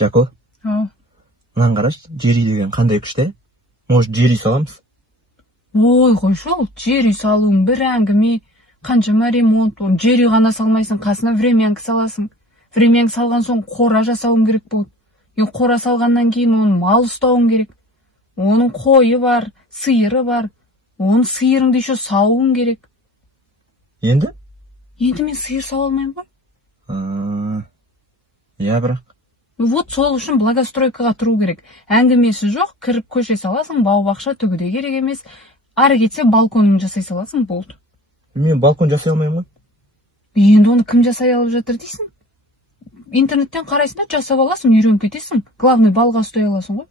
Жако, мынаны қарашы, жер үй деген қандай күшті? Может, жер үй саламыз? Ой, қойшы, жер үй салуың бір әңгіме, қаншама ремонт, жер үй ғана салмайсың, қасына времянка саласың. Времянка салған соң қора жасауың керек болды. Қора салғаннан кейін оның мал ұстауың керек. Оның қойы бар, сиыры бар. Оның сиырыңды еще сауың керек. Енді мен сиыр сау алмаймын ғой. Бірақ. Вот сол үшін благостройкаға тұру керек. Әңгімесі жоқ, кіріп көше саласың, бау-бақша түгіде керек емес. Ары кетсе балконыңды жасай саласың, болды. Мен балкон жасай алмаймын ғой. Енді оны кім жасай алып жатыр дейсің? Интернеттен қарайсың да жасап аласың, үйреніп кетесің. Главный балға ұстай аласың ғой.